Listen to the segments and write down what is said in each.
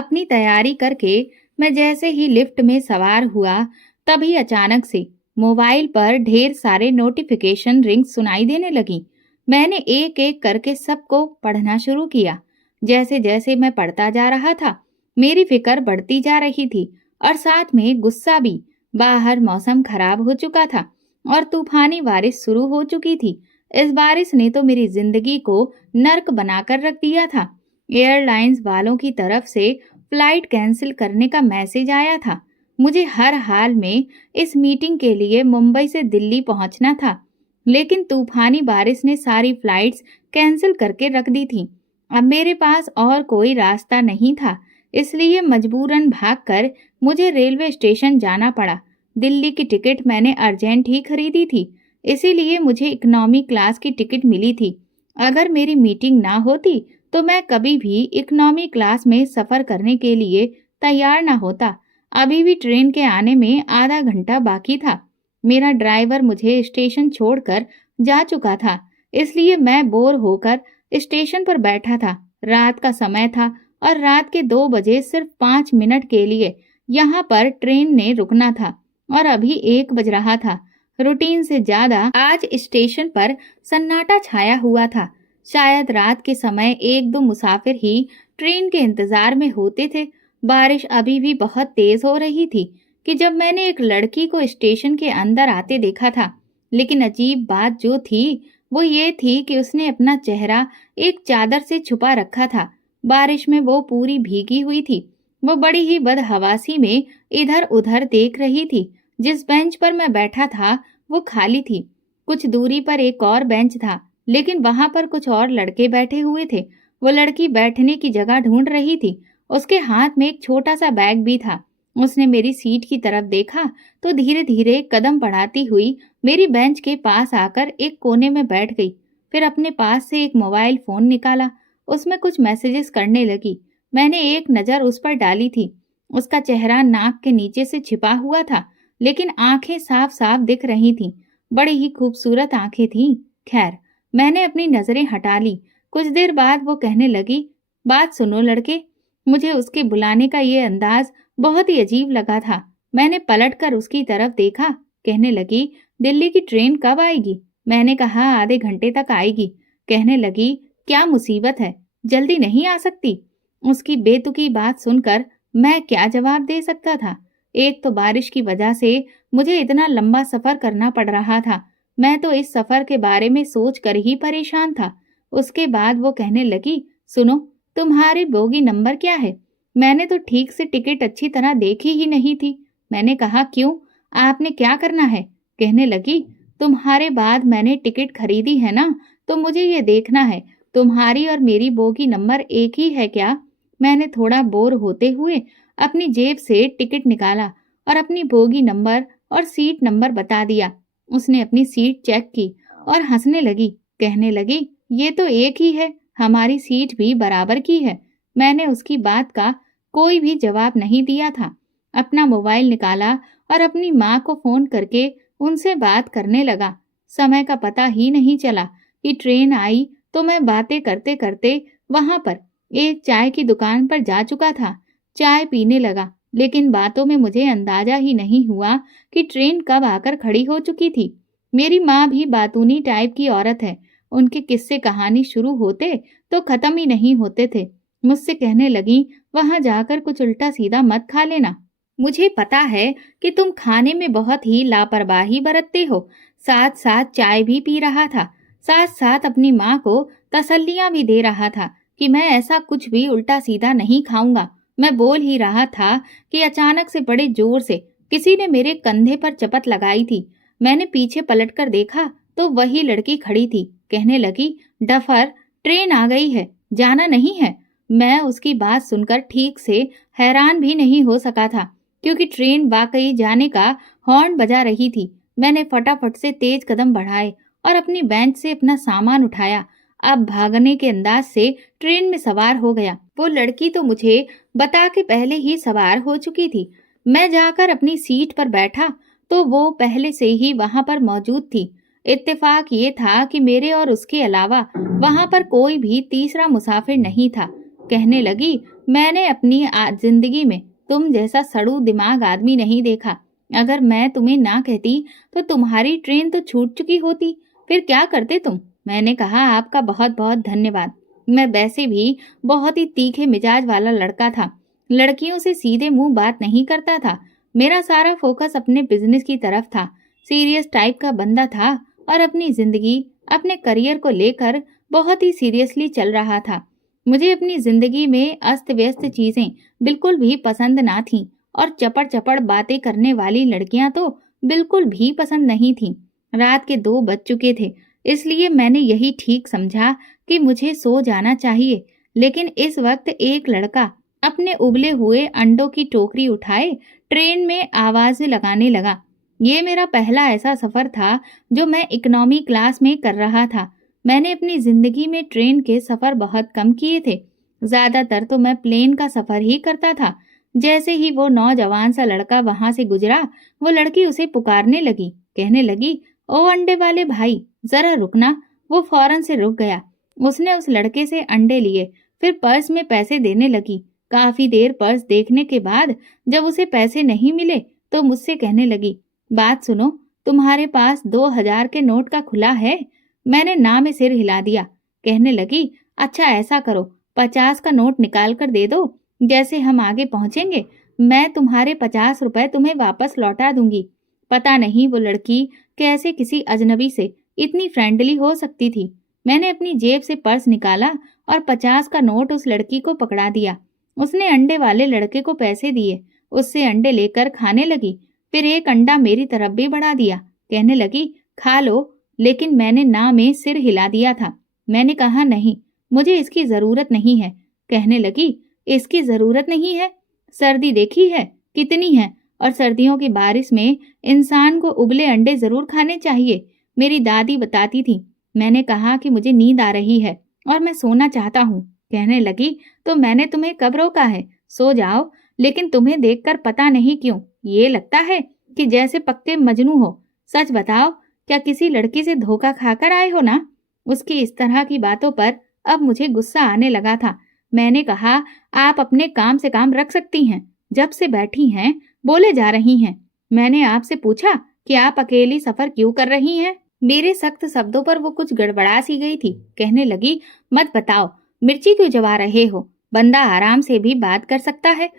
अपनी तैयारी करके मैं जैसे ही लिफ्ट में सवार हुआ, तभी अचानक से मोबाइल पर ढेर सारे नोटिफिकेशन रिंग सुनाई देने लगी। मैंने एक एक करके सबको पढ़ना शुरू किया। जैसे जैसे मैं पढ़ता जा रहा था, मेरी फिक्र बढ़ती जा रही थी और साथ में गुस्सा भी। बाहर मौसम खराब हो चुका था और तूफानी बारिश शुरू हो चुकी थी। इस बारिश ने तो मेरी जिंदगी को नर्क बनाकर रख दिया था। एयरलाइंस वालों की तरफ से फ्लाइट कैंसिल करने का मैसेज आया था। मुझे हर हाल में इस मीटिंग के लिए मुंबई से दिल्ली पहुंचना था, लेकिन तूफानी बारिश ने सारी फ्लाइट्स कैंसिल करके रख दी थी। अब मेरे पास और कोई रास्ता नहीं था, इसलिए मजबूरन भागकर मुझे रेलवे स्टेशन जाना पड़ा। दिल्ली की टिकट मैंने अर्जेंट ही खरीदी थी, इसीलिए मुझे इकोनॉमी क्लास की टिकट मिली थी। अगर मेरी मीटिंग ना होती तो मैं कभी भी इकोनॉमी क्लास में सफर करने के लिए तैयार ना होता। अभी भी ट्रेन के आने में आधा घंटा बाकी था। मेरा ड्राइवर मुझे स्टेशन छोड़कर जा चुका था, इसलिए मैं बोर होकर स्टेशन पर बैठा था। रात का समय था और रात के 2 बजे सिर्फ 5 मिनट के लिए यहाँ पर ट्रेन ने रुकना था और अभी 1 बज रहा था। रूटीन से ज्यादा आज स्टेशन पर सन्नाटा छाया हुआ था। शायद रात के समय 1-2 मुसाफिर ही ट्रेन के इंतजार में होते थे। बारिश अभी भी बहुत तेज हो रही थी कि जब मैंने एक लड़की को स्टेशन के अंदर आते देखा था। लेकिन अजीब बात जो थी वो ये थी कि उसने अपना चेहरा एक चादर से छुपा रखा था। बारिश में वो पूरी भीगी हुई थी। वो बड़ी ही बदहवासी में इधर उधर देख रही थी। जिस बेंच पर मैं बैठा था वो खाली थी। कुछ दूरी पर एक और बेंच था, लेकिन वहां पर कुछ और लड़के बैठे हुए थे। वो लड़की बैठने की जगह ढूंढ रही थी। उसके हाथ में एक छोटा सा बैग भी था। उसने मेरी सीट की तरफ देखा तो धीरे धीरे कदम बढ़ाती हुई मेरी बेंच के पास आकर एक कोने में बैठ गई। फिर अपने पास से एक मोबाइल फोन निकाला। उसमें कुछ मैसेजेस करने लगी। मैंने एक नजर उस पर डाली थी। उसका चेहरा नाक के नीचे से छिपा हुआ था, लेकिन आंखें साफ साफ दिख रही थीं। बड़ी ही खूबसूरत आंखें थीं। खैर, मैंने अपनी नजरें हटा ली। कुछ देर बाद वो कहने लगी, बात सुनो लड़के। मुझे उसके बुलाने का ये अंदाज बहुत ही अजीब लगा था। मैंने पलटकर उसकी तरफ देखा। कहने लगी, दिल्ली की ट्रेन कब आएगी? मैंने कहा, आधे घंटे तक आएगी। कहने लगी, क्या मुसीबत है, जल्दी नहीं आ सकती? उसकी बेतुकी बात सुनकर मैं क्या जवाब दे सकता था। एक तो बारिश की वजह से मुझे इतना लंबा सफर करना पड़ रहा था। मैं तो इस सफर के बारे में सोच कर ही परेशान था। उसके बाद वो कहने लगी, सुनो, तुम्हारी बोगी नंबर क्या है? मैंने तो ठीक से टिकट अच्छी तरह देखी ही नहीं थी। मैंने कहा, क्यों, आपने क्या करना है? कहने लगी, तुम्हारे बाद मैंने टिकट खरीदी है ना, तो मुझे ये देखना है तुम्हारी और मेरी बोगी नंबर एक ही है क्या? मैंने थोड़ा बोर होते हुए अपनी जेब से टिकट निकाला और अपनी बोगी नंबर और सीट नंबर बता दिया। उसने अपनी सीट चेक की और हंसने लगी। कहने लगी, ये तो एक ही है, हमारी सीट भी बराबर की है। मैंने उसकी बात का कोई भी जवाब नहीं दिया था। अपना मोबाइल निकाला और अपनी माँ को फोन करके उनसे बात करने लगा। समय का पता ही नहीं चला कि ट्रेन आई तो मैं बातें करते करते वहां पर एक चाय की दुकान पर जा चुका था। चाय पीने लगा, लेकिन बातों में मुझे अंदाजा ही नहीं हुआ कि ट्रेन कब आकर खड़ी हो चुकी थी। मेरी माँ भी बातूनी टाइप की औरत है। उनके किस्से कहानी शुरू होते तो खत्म ही नहीं होते थे। मुझसे कहने लगी, वहां जाकर कुछ उल्टा सीधा मत खा लेना। मुझे पता है कि तुम खाने में बहुत ही लापरवाही बरतते हो। साथ साथ चाय भी पी रहा था, साथ साथ अपनी माँ को तसल्लियां भी दे रहा था कि मैं ऐसा कुछ भी उल्टा सीधा नहीं खाऊंगा। मैं बोल ही रहा था कि अचानक से बड़े जोर से किसी ने मेरे कंधे पर चपत लगाई थी। मैंने पीछे पलटकर देखा तो वही लड़की खड़ी थी। कहने लगी, डफर, ट्रेन आ गई है, जाना नहीं है? मैं उसकी बात सुनकर ठीक से हैरान भी नहीं हो सका था, क्योंकि ट्रेन वाकई जाने का हॉर्न बजा रही थी। मैंने फटाफट से तेज कदम बढ़ाए और अपनी बेंच से अपना सामान उठाया। अब भागने के अंदाज से ट्रेन में सवार हो गया। वो लड़की तो मुझे बता के पहले ही सवार हो चुकी थी। मैं जाकर अपनी सीट पर बैठा तो वो पहले से ही वहां पर मौजूद थी। इत्तेफाक ये था कि मेरे और उसके अलावा वहां पर कोई भी तीसरा मुसाफिर नहीं था। कहने लगी, मैंने अपनी जिंदगी में तुम जैसा सड़ू दिमाग आदमी नहीं देखा। अगर मैं तुम्हें ना कहती तो तुम्हारी ट्रेन तो छूट चुकी होती। फिर क्या करते तुम? मैंने कहा, आपका बहुत बहुत धन्यवाद। मैं वैसे भी बहुत ही तीखे मिजाज वाला लड़का था। लड़कियों से सीधे मुंह बात नहीं करता था। मेरा सारा फोकस अपने बिजनेस की तरफ था। सीरियस टाइप का बंदा था और अपनी जिंदगी, अपने करियर को लेकर बहुत ही सीरियसली चल रहा था। मुझे अपनी जिंदगी में अस्त व्यस्त चीजें बिल्कुल भी पसंद ना थीं और चपड़ चपड़ बातें करने वाली लड़कियां तो बिल्कुल भी पसंद नहीं थीं। रात के 2 बज चुके थे, इसलिए मैंने यही ठीक समझा कि मुझे सो जाना चाहिए। लेकिन इस वक्त एक लड़का अपने उबले हुए अंडों की टोकरी उठाए ट्रेन में आवाज लगाने लगा। ये मेरा पहला ऐसा सफर था जो मैं इकोनॉमी क्लास में कर रहा था। मैंने अपनी जिंदगी में ट्रेन के सफर बहुत कम किए थे। ज्यादातर तो मैं प्लेन का सफर ही करता था। जैसे ही वो नौजवान सा लड़का वहां से गुजरा, वो लड़की उसे पुकारने लगी, कहने लगी, ओ अंडे वाले भाई, जरा रुकना। वो फौरन से रुक गया। उसने उस लड़के से अंडे लिए, फिर पर्स में पैसे देने लगी। काफी देर पर्स देखने के बाद जब उसे पैसे नहीं मिले तो मुझसे कहने लगी, बात सुनो, तुम्हारे पास 2000 के नोट का खुला है? मैंने ना में सिर हिला दिया। कहने लगी, अच्छा ऐसा करो, 50 का नोट निकाल कर दे दो। जैसे हम आगे पहुंचेंगे मैं तुम्हारे 50 रुपए तुम्हें वापस लौटा दूंगी। पता नहीं वो लड़की कैसे किसी अजनबी से इतनी फ्रेंडली हो सकती थी। मैंने अपनी जेब से पर्स निकाला और 50 का नोट उस लड़की को पकड़ा दिया। उसने अंडे वाले लड़के को पैसे दिए, उससे अंडे लेकर खाने लगी। फिर एक अंडा मेरी तरफ भी बढ़ा दिया। कहने लगी, खा लो। लेकिन मैंने ना में सिर हिला दिया था। मैंने कहा, नहीं, मुझे इसकी जरूरत नहीं है। कहने लगी, इसकी जरूरत नहीं है? सर्दी देखी है कितनी है, और सर्दियों की बारिश में इंसान को उबले अंडे जरूर खाने चाहिए, मेरी दादी बताती थी। मैंने कहा कि मुझे नींद आ रही है और मैं सोना चाहता हूँ। कहने लगी, तो मैंने तुम्हें कब रोका है? सो जाओ। लेकिन तुम्हें देखकर पता नहीं क्यों ये लगता है कि जैसे पक्के मजनू हो। सच बताओ, क्या किसी लड़की से धोखा खाकर आए हो ना? उसकी इस तरह की बातों पर अब मुझे गुस्सा आने लगा था। मैंने कहा, आप अपने काम से काम रख सकती हैं। जब से बैठी हैं बोले जा रही हैं। मैंने आपसे पूछा कि आप अकेली सफर क्यों कर रही हैं? मेरे सख्त शब्दों पर वो कुछ गड़बड़ा सी गई थी। कहने लगी, मत बताओ, मिर्ची क्यों जवा रहे हो? बंदा आराम से भी बात कर सकता है।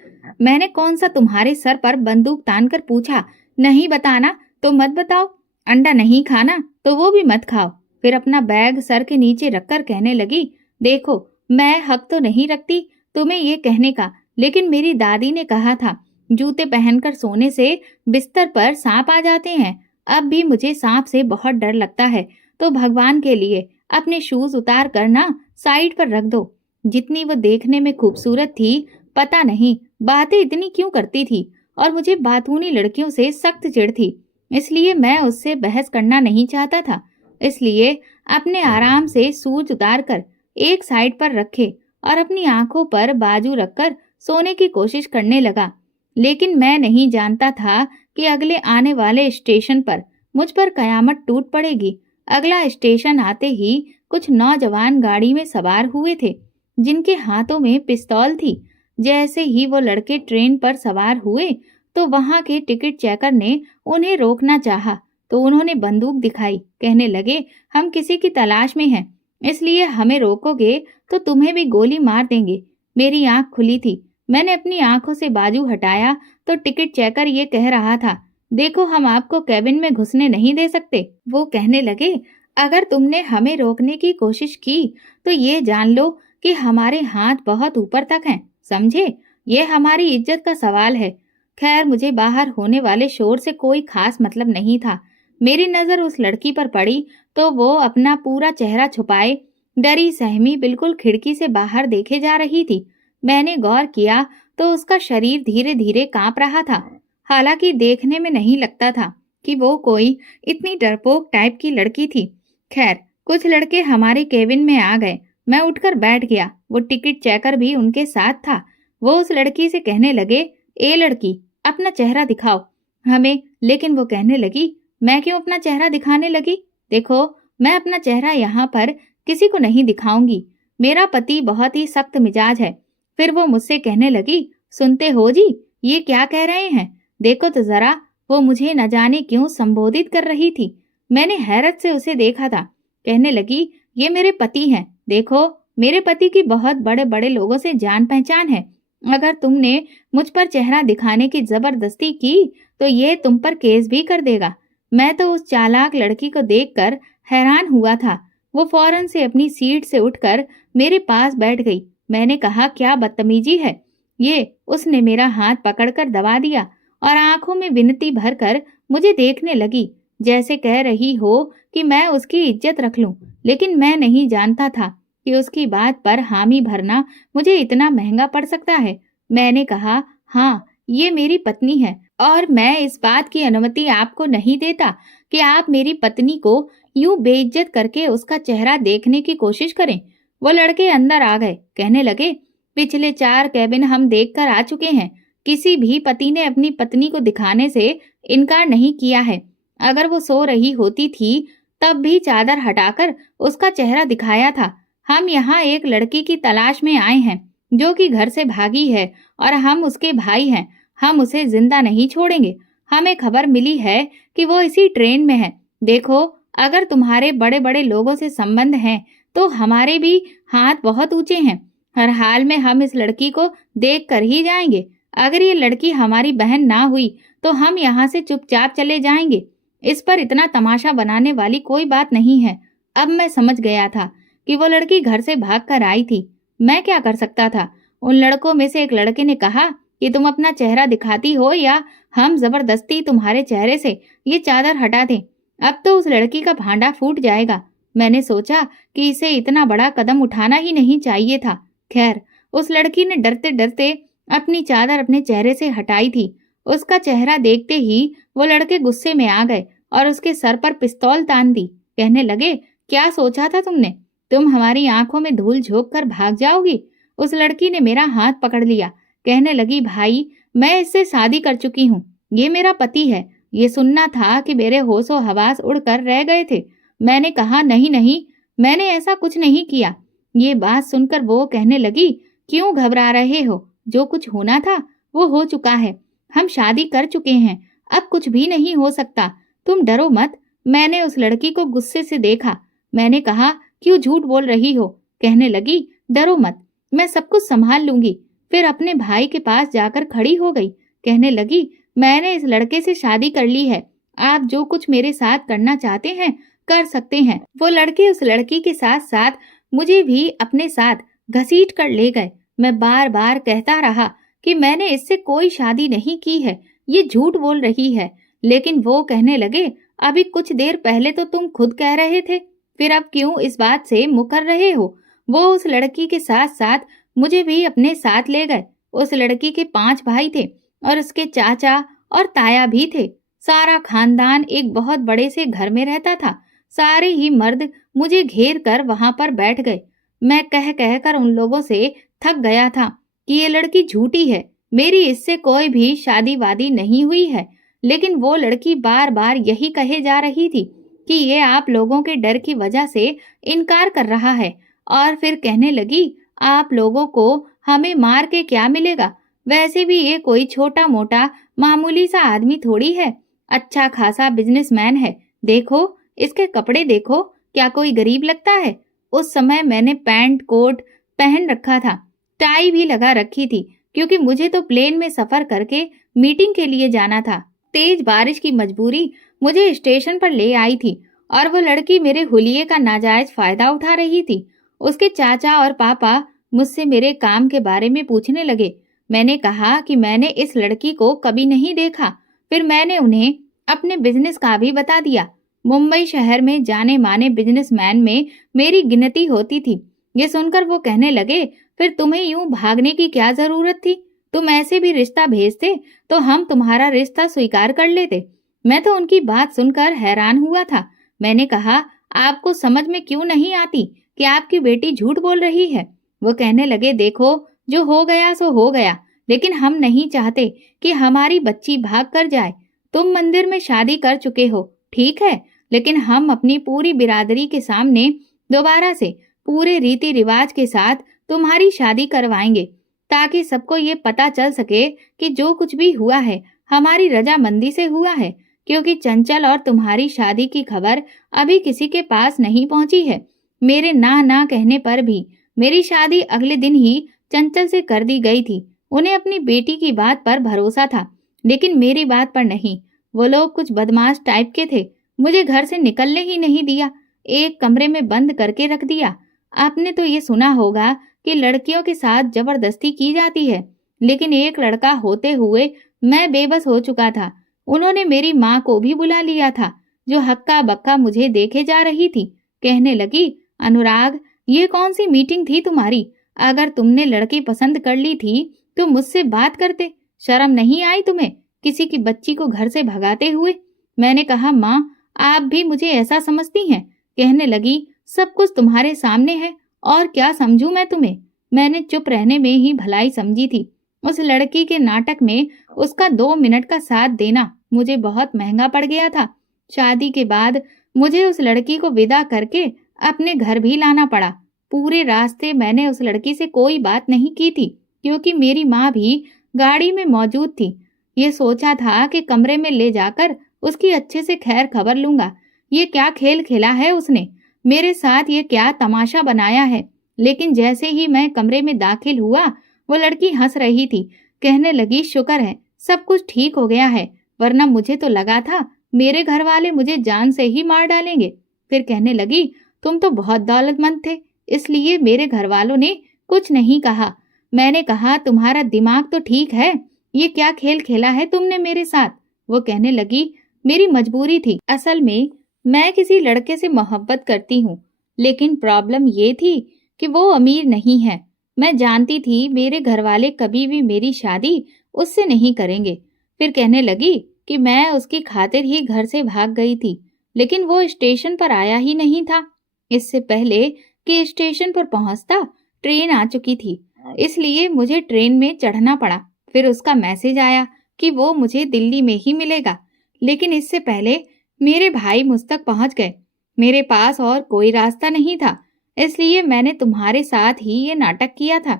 मैंने कौन सा तुम्हारे सर पर बंदूक तान कर पूछा? नहीं बताना तो मत बताओ। अंडा नहीं खाना तो वो भी मत खाओ। फिर अपना बैग सर के नीचे रखकर कहने लगी, देखो, मैं हक तो नहीं रखती तुम्हें ये कहने का, लेकिन मेरी दादी ने कहा था जूते पहनकर सोने से बिस्तर पर सांप आ जाते हैं। अब भी मुझे सांप से बहुत डर लगता है, तो भगवान के लिए अपने शूज उतार कर ना साइड पर रख दो। जितनी वो देखने में खूबसूरत थी, पता नहीं बातें इतनी क्यों करती थी, और मुझे बातूनी लड़कियों से सख्त चिढ़ थी। इसलिए मैं उससे बहस करना नहीं चाहता था। इसलिए अपने आराम से सूज उतार कर एक साइड पर रखे और अपनी आंखों पर बाजू रखकर सोने की कोशिश करने लगा। लेकिन मैं नहीं जानता था कि अगले आने वाले स्टेशन पर मुझ पर कयामत टूट पड़ेगी। अगला स्टेशन आते ही कुछ नौजवान गाड़ी में सवार हुए थे, जिनके हाथों में पिस्तौल थी। जैसे ही वो लड़के ट्रेन पर सवार हुए तो वहां के टिकट चेकर ने उन्हें रोकना चाहा, तो उन्होंने बंदूक दिखाई। कहने लगे, हम किसी की तलाश में हैं, इसलिए हमें रोकोगे तो तुम्हें भी गोली मार देंगे। मेरी आंख खुली थी। मैंने अपनी आंखों से बाजू हटाया तो टिकट चेकर ये कह रहा था, देखो, हम आपको कैबिन में घुसने नहीं दे सकते। वो कहने लगे, अगर तुमने हमें रोकने की कोशिश की तो ये जान लो कि हमारे हाथ बहुत ऊपर तक हैं, समझे? ये हमारी इज्जत का सवाल है। खैर, मुझे बाहर होने वाले शोर से कोई खास मतलब नहीं था। मेरी नजर उस लड़की पर पड़ी तो वो अपना पूरा चेहरा छुपाए डरी सहमी बिल्कुल खिड़की से बाहर देखे जा रही थी। मैंने गौर किया तो उसका शरीर धीरे धीरे कांप रहा था। हालांकि देखने में नहीं लगता था कि वो कोई इतनी डरपोक टाइप की लड़की थी। खैर, कुछ लड़के हमारे केबिन में आ गए। मैं उठकर बैठ गया। वो टिकट चेकर भी उनके साथ था। वो उस लड़की से कहने लगे, ए लड़की, अपना चेहरा दिखाओ हमें। लेकिन वो कहने लगी, मैं क्यों अपना चेहरा दिखाने लगी? देखो, मैं अपना चेहरा यहाँ पर किसी को नहीं दिखाऊंगी। मेरा पति बहुत ही सख्त मिजाज है। फिर वो मुझसे कहने लगी, सुनते हो जी, ये क्या कह रहे हैं? देखो तो जरा। वो मुझे न जाने क्यों संबोधित कर रही थी। मैंने हैरत से उसे देखा था। कहने लगी, ये मेरे पति हैं। देखो, मेरे पति की बहुत बड़े बड़े लोगों से जान पहचान है। अगर तुमने मुझ पर चेहरा दिखाने की जबरदस्ती की तो ये तुम पर केस भी कर देगा। मैं तो उस चालाक लड़की को देखकर हैरान हुआ था। वो फौरन से अपनी सीट से उठकर मेरे पास बैठ गई। मैंने कहा, क्या बदतमीजी है ये। उसने मेरा हाथ पकड़कर दबा दिया और आंखों में विनती भरकर मुझे देखने लगी, जैसे कह रही हो कि मैं उसकी इज्जत रख लूं। लेकिन मैं नहीं जानता था कि उसकी बात पर हामी भरना मुझे इतना महंगा पड़ सकता है। मैंने कहा, हाँ, ये मेरी पत्नी है और मैं इस बात की अनुमति आपको नहीं देता कि आप मेरी पत्नी को यूं बेइज्जत करके उसका चेहरा देखने की कोशिश करें। वो लड़के अंदर आ गए। कहने लगे, पिछले 4 कैबिन हम देखकर आ चुके हैं। किसी भी पति ने अपनी पत्नी को दिखाने से इनकार नहीं किया है। अगर वो सो रही होती थी तब भी चादर हटाकर उसका चेहरा दिखाया था। हम यहाँ एक लड़की की तलाश में आए हैं जो कि घर से भागी है और हम उसके भाई हैं। हम उसे जिंदा नहीं छोड़ेंगे। हमें खबर मिली है कि वो इसी ट्रेन में है। देखो, अगर तुम्हारे बड़े बड़े लोगों से संबंध हैं तो हमारे भी हाथ बहुत ऊंचे हैं। हर हाल में हम इस लड़की को देख कर ही जाएंगे। अगर ये लड़की हमारी बहन ना हुई तो हम यहाँ से चुपचाप चले जाएंगे। इस पर इतना तमाशा बनाने वाली कोई बात नहीं है। अब मैं समझ गया था कि वो लड़की घर से भाग कर आई थी। मैं क्या कर सकता था? उन लड़कों में से एक लड़के ने कहा कि तुम अपना चेहरा दिखाती हो या हम जबरदस्ती तुम्हारे चेहरे से ये चादर हटा दें। अब तो उस लड़की का भांडा फूट जाएगा। मैंने सोचा कि इसे इतना बड़ा कदम उठाना ही नहीं चाहिए था। खैर, उस लड़की ने डरते डरते अपनी चादर अपने चेहरे से हटाई थी। उसका चेहरा देखते ही वो लड़के गुस्से में आ गए और उसके सर पर पिस्तौल तान दी। कहने लगे, क्या सोचा था तुमने? तुम हमारी आंखों में धूल झोंक कर भाग जाओगी? उस लड़की ने मेरा हाथ पकड़ लिया। कहने लगी, भाई, मैं इससे शादी कर चुकी हूँ। ये मेरा पति है। ये सुनना था कि मेरे होशो हवास उड़कर रह गए थे। मैंने कहा, नहीं नहीं, मैंने ऐसा कुछ नहीं किया। ये बात सुनकर वो कहने लगी, क्यों घबरा रहे हो? जो कुछ होना था वो हो चुका है। हम शादी कर चुके हैं। अब कुछ भी नहीं हो सकता। तुम डरो मत। मैंने उस लड़की को गुस्से से देखा। मैंने कहा, क्यों झूठ बोल रही हो? कहने लगी, डरो मत, मैं सब कुछ संभाल लूंगी। फिर अपने भाई के पास जाकर खड़ी हो गई। कहने लगी, मैंने इस लड़के से शादी कर ली है। आप जो कुछ मेरे साथ करना चाहते हैं कर सकते हैं। वो लड़के उस लड़की के साथ साथ मुझे भी अपने साथ घसीट कर ले गए। मैं बार बार कहता रहा कि मैंने इससे कोई शादी नहीं की है, ये झूठ बोल रही है। लेकिन वो कहने लगे, अभी कुछ देर पहले तो तुम खुद कह रहे थे, फिर अब क्यों इस बात से मुकर रहे हो? वो उस लड़की के साथ साथ मुझे भी अपने साथ ले गए। उस लड़की के 5 भाई थे और उसके चाचा और ताया भी थे। सारा खानदान एक बहुत बड़े से घर में रहता था। सारे ही मर्द मुझे घेर कर वहां पर बैठ गए। मैं कह कह कर उन लोगों से थक गया था कि ये लड़की झूठी है, मेरी इससे कोई भी शादी वादी नहीं हुई है। लेकिन वो लड़की बार बार यही कहे जा रही थी कि ये आप लोगों के डर की वजह से इनकार कर रहा है। और फिर कहने लगी, आप लोगों को हमें मार के क्या मिलेगा? वैसे भी ये कोई छोटा मोटा मामूली सा आदमी थोड़ी है, अच्छा खासा बिजनेसमैन है। देखो, इसके कपड़े देखो, क्या कोई गरीब लगता है? उस समय मैंने पैंट कोट पहन रखा था, टाई भी लगा रखी थी, क्योंकि मुझे तो प्लेन में सफर करके मीटिंग के लिए जाना था। तेज बारिश की मजबूरी मुझे स्टेशन पर ले आई थी और वो लड़की मेरे हुलिये का नाजायज फायदा उठा रही थी। उसके चाचा और पापा मुझसे मेरे काम के बारे में पूछने लगे। मैंने कहा कि मैंने इस लड़की को कभी नहीं देखा। फिर मैंने उन्हें अपने बिजनेस का भी बता दिया। मुंबई शहर में जाने माने बिजनेसमैन में मेरी गिनती होती थी। ये सुनकर वो कहने लगे, फिर तुम्हें यूं भागने की क्या जरूरत थी? तुम ऐसे भी रिश्ता भेजते तो हम तुम्हारा रिश्ता स्वीकार कर लेते। मैं तो उनकी बात सुनकर हैरान हुआ था। मैंने कहा, आपको समझ में क्यों नहीं आती कि आपकी बेटी झूठ बोल रही है? वो कहने लगे, देखो, जो हो गया सो हो गया, लेकिन हम नहीं चाहते कि हमारी बच्ची भाग कर जाए। तुम मंदिर में शादी कर चुके हो, ठीक है, लेकिन हम अपनी पूरी बिरादरी के सामने दोबारा से पूरे रीति रिवाज के साथ तुम्हारी शादी करवाएंगे। ताकि सबको ये पता चल सके कि जो कुछ भी हुआ है हमारी रजामंदी से हुआ है, क्योंकि चंचल और तुम्हारी शादी की खबर अभी किसी के पास नहीं पहुंची है। मेरे ना ना कहने पर भी मेरी शादी अगले दिन ही चंचल से कर दी गई थी। उन्हें अपनी बेटी की बात पर भरोसा था, लेकिन मेरी बात पर नहीं। वो लोग कुछ बदमाश टाइप के थे। मुझे घर से निकलने ही नहीं दिया, एक कमरे में बंद करके रख दिया। आपने तो ये सुना होगा कि लड़कियों के साथ जबरदस्ती की जाती है, लेकिन एक लड़का होते हुए मैं बेबस हो चुका था। उन्होंने मेरी माँ को भी बुला लिया था, जो हक्का बक्का मुझे देखे जा रही थी। कहने लगी, अनुराग, ये कौन सी मीटिंग थी तुम्हारी? अगर तुमने लड़की पसंद कर ली थी तो मुझसे बात करते। शर्म नहीं आई तुम्हें किसी की बच्ची को घर से भगाते हुए? मैंने कहा, माँ, आप भी मुझे ऐसा समझती हैं? कहने लगी, सब कुछ तुम्हारे सामने है, और क्या समझूं मैं तुम्हें? मैंने चुप रहने में ही भलाई समझी थी। उस लड़की के नाटक में उसका 2 मिनट का साथ देना मुझे बहुत महंगा पड़ गया था। शादी के बाद मुझे उस लड़की को विदा करके अपने घर भी लाना पड़ा। पूरे रास्ते मैंने उस लड़की से कोई बात नहीं की थी, क्योंकि मेरी माँ भी गाड़ी में मौजूद थी। ये सोचा था कि कमरे में ले जाकर उसकी अच्छे से खैर खबर लूंगा। ये क्या खेल खेला है उसने, मेरे साथ ये क्या तमाशा बनाया है। लेकिन जैसे ही मैं कमरे में दाखिल हुआ, वो लड़की हंस रही थी। कहने लगी, शुक्र है सब कुछ ठीक हो गया है, वरना मुझे तो लगा था मेरे घर वाले मुझे जान से ही मार डालेंगे। फिर कहने लगी, तुम तो बहुत दौलतमंद थे, इसलिए मेरे घर वालों ने कुछ नहीं कहा। मैंने कहा, तुम्हारा दिमाग तो ठीक है, ये क्या खेल खेला है तुमने मेरे साथ? वो कहने लगी, मेरी मजबूरी थी। असल में मैं किसी लड़के से मोहब्बत करती हूँ, लेकिन प्रॉब्लम ये थी कि वो अमीर नहीं है। मैं जानती थी मेरे घर वाले कभी भी मेरी शादी उससे नहीं करेंगे। फिर कहने लगी कि मैं उसकी खातिर ही घर से भाग गई थी, लेकिन वो स्टेशन पर आया ही नहीं था। इससे पहले कि स्टेशन पर पहुंचता, ट्रेन आ चुकी थी, इसलिए मुझे ट्रेन में चढ़ना पड़ा। फिर उसका मैसेज आया कि वो मुझे दिल्ली में ही मिलेगा, लेकिन इससे पहले मेरे भाई मुझ तक पहुंच गए। मेरे पास और कोई रास्ता नहीं था, इसलिए मैंने तुम्हारे साथ ही ये नाटक किया था,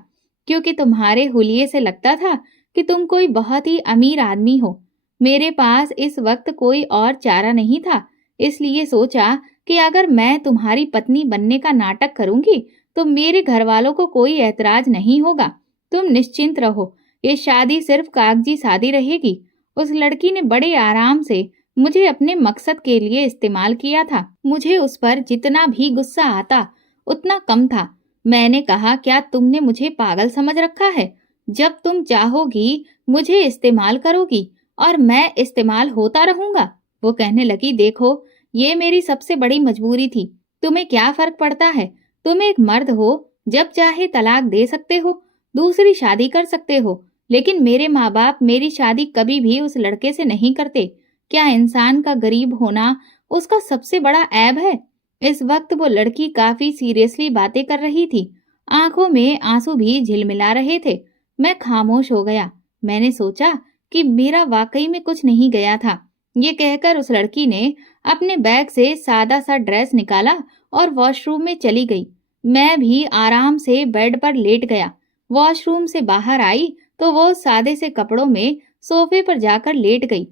क्योंकि तुम्हारे हुलिये से लगता था कि तुम कोई बहुत ही अमीर आदमी हो। मेरे पास इस वक्त कोई और चारा नहीं था, इसलिए सोचा कि अगर मैं तुम्हारी पत्नी बनने का नाटक करूंगी तो मेरे घर वालों को कोई ऐतराज नहीं होगा। तुम निश्चिंत रहो, ये शादी सिर्फ कागजी शादी रहेगी। उस लड़की ने बड़े आराम से मुझे अपने मकसद के लिए इस्तेमाल किया था। मुझे उस पर जितना भी गुस्सा आता उतना कम था। मैंने कहा, क्या तुमने मुझे पागल समझ रखा है? जब तुम चाहोगी मुझे इस्तेमाल करोगी और मैं इस्तेमाल होता रहूंगा। वो कहने लगी, देखो, ये मेरी सबसे बड़ी मजबूरी थी। तुम्हें क्या फर्क पड़ता है? तुम एक मर्द हो, जब चाहे तलाक दे सकते हो, दूसरी शादी कर सकते हो, लेकिन मेरे माँ बाप मेरी शादी कभी भी उस लड़के से नहीं करते। क्या इंसान का गरीब होना उसका सबसे बड़ा ऐब है? इस वक्त वो लड़की काफी सीरियसली बातें कर रही थी, आंखों में आंसू भी झिलमिला रहे थे। मैं खामोश हो गया। मैंने सोचा कि मेरा वाकई में कुछ नहीं गया था। ये कहकर उस लड़की ने अपने बैग से सादा सा ड्रेस निकाला और वॉशरूम में चली गई। मैं भी आराम से बेड पर लेट गया। वॉशरूम से बाहर आई तो वो सादे से कपड़ों में सोफे पर जाकर लेट गई।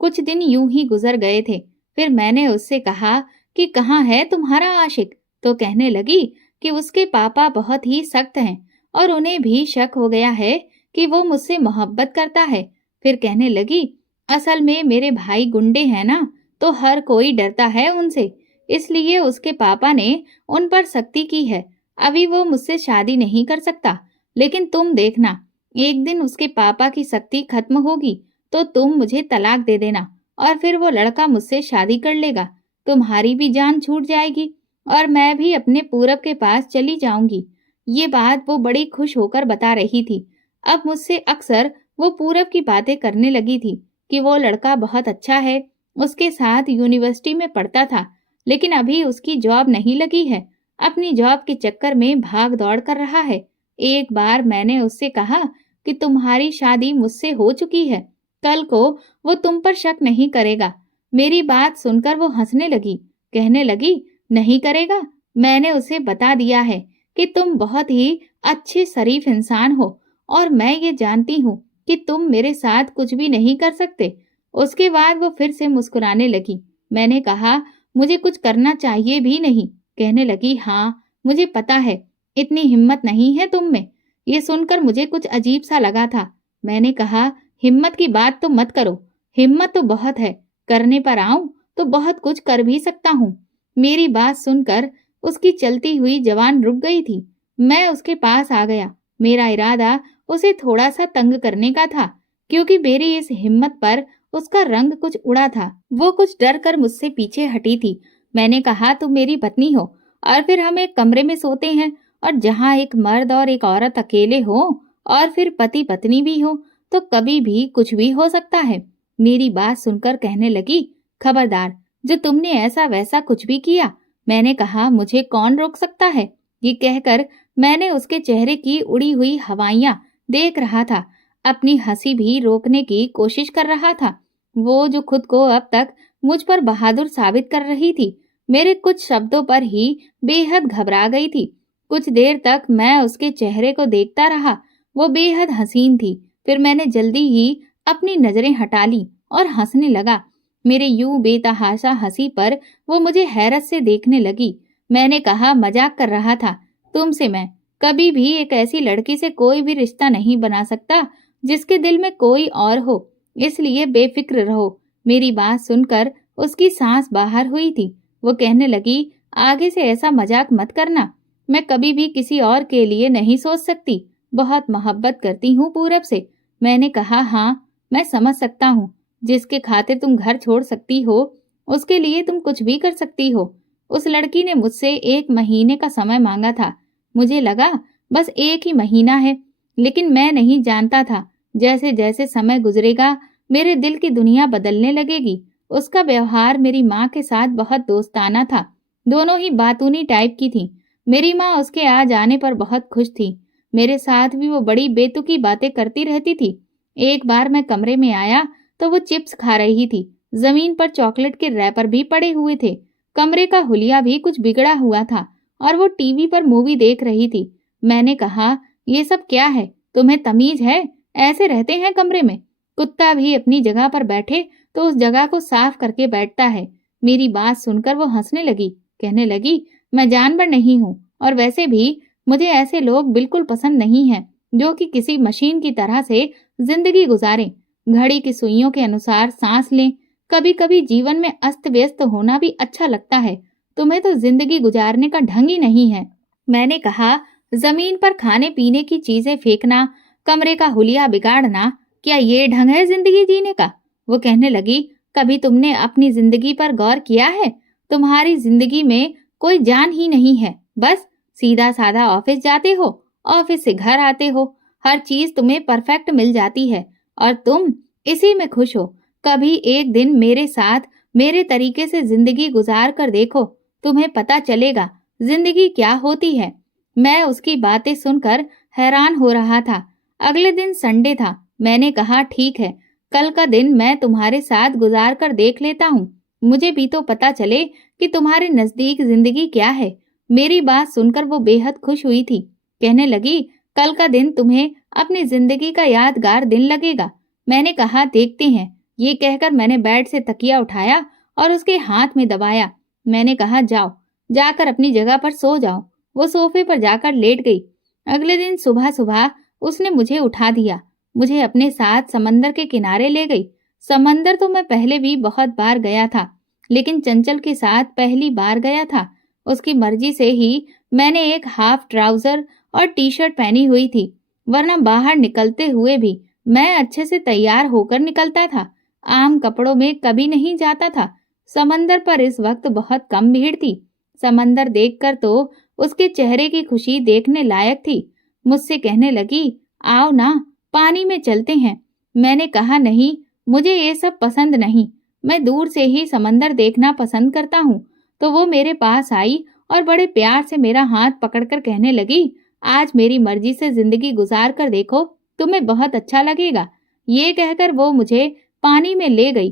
कुछ दिन यूं ही गुजर गए थे। फिर मैंने उससे कहा कि कहाँ है तुम्हारा आशिक? तो कहने लगी कि उसके पापा बहुत ही सख्त हैं और उन्हें भी शक हो गया है कि वो मुझसे मोहब्बत करता है। फिर कहने लगी, असल में मेरे भाई गुंडे हैं ना, तो हर कोई डरता है उनसे, इसलिए उसके पापा ने उन पर सख्ती की है। अभी वो मुझसे शादी नहीं कर सकता, लेकिन तुम देखना, एक दिन उसके पापा की सख्ती खत्म होगी तो तुम मुझे तलाक दे देना और फिर वो लड़का मुझसे शादी कर लेगा। तुम्हारी भी जान छूट जाएगी और मैं भी अपने पूरब के पास चली जाऊंगी। ये बात वो बड़ी खुश होकर बता रही थी। अब मुझसे अक्सर वो पूरब की बातें करने लगी थी कि वो लड़का बहुत अच्छा है, उसके साथ यूनिवर्सिटी में पढ़ता था, लेकिन अभी उसकी जॉब नहीं लगी है, अपनी जॉब के चक्कर में भाग दौड़ कर रहा है। एक बार मैंने उससे कहा कि तुम्हारी शादी मुझसे हो चुकी है, कल को वो तुम पर शक नहीं करेगा। मेरी बात सुनकर वो हंसने लगी। कहने लगी, नहीं करेगा? मैंने उसे बता दिया है कि तुम बहुत ही अच्छे शरीफ इंसान हो और मैं ये जानती हूँ कि तुम मेरे साथ कुछ भी नहीं कर सकते। उसके बाद वो फिर से मुस्कुराने लगी। मैंने कहा, मुझे कुछ करना चाहिए भी नहीं। कहने लगी, हाँ, मुझे पता है, इतनी हिम्मत नहीं है तुम में। ये सुनकर मुझे कुछ अजीब सा लगा था। मैंने कहा, हिम्मत की बात तो मत करो, हिम्मत तो बहुत है, करने पर आऊं तो बहुत कुछ कर भी सकता हूँ। मेरी बात सुनकर उसकी चलती हुई जबान रुक गई थी। मैं उसके पास आ गया। मेरा इरादा उसे थोड़ा सा तंग करने का था, क्योंकि मेरी इस हिम्मत पर उसका रंग कुछ उड़ा था। वो कुछ डर कर मुझसे पीछे हटी थी। मैंने कहा, तुम मेरी पत्नी हो और फिर हम एक कमरे में सोते हैं, और जहाँ एक मर्द और एक औरत अकेले हो और फिर पति पत्नी भी हो, तो कभी भी कुछ भी हो सकता है। मेरी बात सुनकर कहने लगी, खबरदार, जो तुमने ऐसा वैसा कुछ भी किया। मैंने कहा, मुझे कौन रोक सकता है। ये कहकर मैंने उसके चेहरे की उड़ी हुई हवाइयां देख रहा था। अपनी हंसी भी रोकने की कोशिश कर रहा था। वो जो खुद को अब तक मुझ पर बहादुर साबित कर रही थी, मेरे कुछ शब्दों पर ही बेहद घबरा गई थी। कुछ देर तक मैं उसके चेहरे को देखता रहा। वो बेहद हसीन थी। फिर मैंने जल्दी ही अपनी नजरें हटा ली और हंसने लगा। मेरे यूं बेतहाशा हंसी पर वो मुझे हैरत से देखने लगी। मैंने कहा, मजाक कर रहा था तुमसे मैं। कभी भी एक ऐसी लड़की से कोई भी रिश्ता नहीं बना सकता जिसके दिल में कोई और हो, इसलिए बेफिक्र रहो। मेरी बात सुनकर उसकी सांस बाहर हुई थी। वो कहने लगी, आगे से ऐसा मजाक मत करना। मैं कभी भी किसी और के लिए नहीं सोच सकती। बहुत मोहब्बत करती हूँ पूरब से। मैंने कहा, हाँ, मैं समझ सकता हूँ। जिसके खातिर तुम घर छोड़ सकती हो, उसके लिए तुम कुछ भी कर सकती हो। उस लड़की ने मुझसे 1 महीने का समय मांगा था। मुझे लगा बस 1 ही महीना है, लेकिन मैं नहीं जानता था जैसे जैसे समय गुजरेगा मेरे दिल की दुनिया बदलने लगेगी। उसका व्यवहार मेरी माँ के साथ बहुत दोस्ताना था। दोनों ही बातूनी टाइप की थी। मेरी माँ उसके आ जाने पर बहुत खुश थी। मेरे साथ भी वो बड़ी बेतुकी बातें करती रहती थी। एक बार मैं कमरे में आया तो वो चिप्स खा रही थी। जमीन पर चॉकलेट के रैपर भी पड़े हुए थे। कमरे का हुलिया भी कुछ बिगड़ा हुआ था और वो टीवी पर मूवी देख रही थी। मैंने कहा, ये सब क्या है? तुम्हें तमीज है? ऐसे रहते हैं कमरे में? कुत्ता भी अपनी जगह पर बैठे तो उस जगह को साफ करके बैठता है। मेरी बात सुनकर वो हंसने लगी। कहने लगी, मैं जानवर नहीं हूँ, और वैसे भी मुझे ऐसे लोग बिल्कुल पसंद नहीं हैं जो कि किसी मशीन की तरह से जिंदगी गुजारें, घड़ी की सुइयों के अनुसार सांस लें। कभी कभी जीवन में अस्त व्यस्त होना भी अच्छा लगता है। तुम्हें तो जिंदगी गुजारने का ढंग ही नहीं है। मैंने कहा, जमीन पर खाने पीने की चीजें फेंकना, कमरे का हुलिया बिगाड़ना, क्या ये ढंग है जिंदगी जीने का? वो कहने लगी, कभी तुमने अपनी जिंदगी पर गौर किया है? तुम्हारी जिंदगी में कोई जान ही नहीं है। बस सीधा साधा ऑफिस जाते हो, ऑफिस से घर आते हो, हर चीज तुम्हें परफेक्ट मिल जाती है और तुम इसी में खुश हो। कभी एक दिन मेरे साथ मेरे तरीके से जिंदगी गुजार कर देखो, तुम्हें पता चलेगा जिंदगी क्या होती है। मैं उसकी बातें सुनकर हैरान हो रहा था। अगले दिन संडे था। मैंने कहा, ठीक है, कल का दिन मैं तुम्हारे साथ गुजार कर देख लेता हूँ। मुझे भी तो पता चले कि तुम्हारे नजदीक जिंदगी क्या है। मेरी बात सुनकर वो बेहद खुश हुई थी। कहने लगी, कल का दिन तुम्हें अपनी जिंदगी का यादगार दिन लगेगा। मैंने कहा, देखते हैं। ये कहकर मैंने बेड से तकिया उठाया और उसके हाथ में दबाया। मैंने कहा, जाओ, जाकर अपनी जगह पर सो जाओ। वो सोफे पर जाकर लेट गई। अगले दिन सुबह सुबह उसने मुझे उठा दिया। मुझे अपने साथ समंदर के किनारे ले गई। समंदर तो मैं पहले भी बहुत बार गया था, लेकिन चंचल के साथ पहली बार गया था। उसकी मर्जी से ही मैंने एक हाफ ट्राउजर और टी शर्ट पहनी हुई थी, वरना बाहर निकलते हुए भी मैं अच्छे से तैयार होकर निकलता था। आम कपड़ों में कभी नहीं जाता था। समंदर पर इस वक्त बहुत कम भीड़ थी। समंदर देखकर तो उसके चेहरे की खुशी देखने लायक थी। मुझसे कहने लगी, आओ ना, पानी में चलते हैं। मैंने कहा, नहीं, मुझे ये सब पसंद नहीं, मैं दूर से ही समंदर देखना पसंद करता हूँ। तो वो मेरे पास आई और बड़े प्यार से मेरा हाथ पकड़कर कहने लगी, आज मेरी मर्जी से जिंदगी गुजार कर देखो, तुम्हें बहुत अच्छा लगेगा। ये कहकर वो मुझे पानी में ले गई।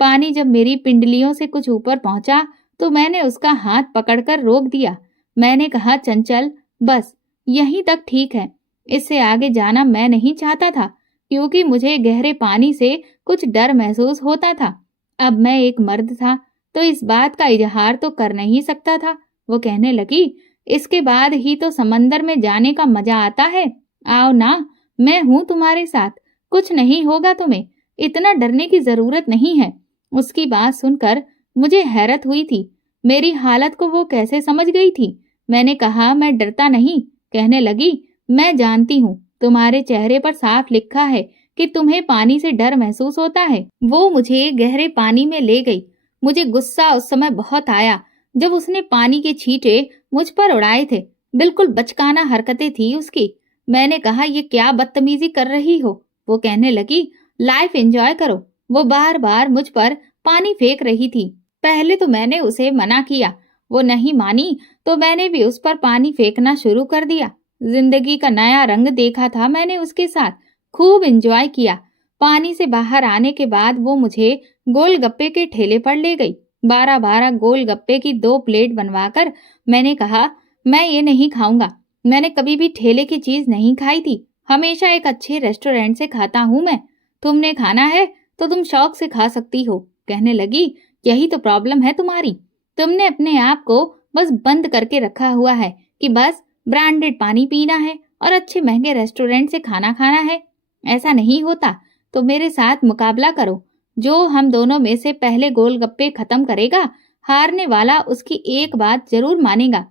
पानी जब मेरी पिंडलियों से कुछ ऊपर पहुंचा तो मैंने उसका हाथ पकड़कर रोक दिया। मैंने कहा, चंचल, बस यहीं तक ठीक है। इससे आगे जाना मैं नहीं चाहता था, क्योंकि मुझे गहरे पानी से कुछ डर महसूस होता था। अब मैं एक मर्द था, तो इस बात का इजहार तो कर नहीं सकता था। वो कहने लगी, इसके बाद ही तो समंदर में जाने का मजा आता है। आओ ना, मैं हूं तुम्हारे साथ, कुछ नहीं होगा तुम्हें, इतना डरने की जरूरत नहीं है। उसकी बात सुनकर मुझे हैरत हुई थी। मेरी हालत को वो कैसे समझ गई थी? मैंने कहा, मैं डरता नहीं। कहने लगी, मैं जानती हूँ, तुम्हारे चेहरे पर साफ लिखा है कि तुम्हें पानी से डर महसूस होता है। वो मुझे गहरे पानी में ले गई। मुझे गुस्सा उस समय बहुत आया जब उसने पानी के छींटे मुझ पर उड़ाए थे। बिल्कुल बचकाना हरकतें थी उसकी। मैंने कहा, ये क्या बदतमीजी कर रही हो? वो कहने लगी, लाइफ एंजॉय करो। वो बार बार मुझ पर पानी फेंक रही थी। पहले तो मैंने उसे मना किया, वो नहीं मानी, तो मैंने भी उस पर पानी फेंकना शुरू कर दिया। जिंदगी का नया रंग देखा था मैंने उसके साथ, खूब एंजॉय किया। पानी से बाहर आने के बाद वो मुझे गोलगप्पे के ठेले पर ले गई। 12-12 गोलगप्पे की 2 प्लेट बनवाकर मैंने कहा, मैं ये नहीं खाऊंगा। मैंने कभी भी ठेले की चीज नहीं खाई थी, हमेशा एक अच्छे रेस्टोरेंट से खाता हूँ मैं। तुमने खाना है तो तुम शौक से खा सकती हो। कहने लगी, यही तो प्रॉब्लम है तुम्हारी, तुमने अपने आप को बस बंद करके रखा हुआ है कि बस ब्रांडेड पानी पीना है और अच्छे महंगे रेस्टोरेंट से खाना खाना है। ऐसा नहीं होता, तो मेरे साथ मुकाबला करो। जो हम दोनों में से पहले गोलगप्पे खत्म करेगा, हारने वाला उसकी एक बात जरूर मानेगा।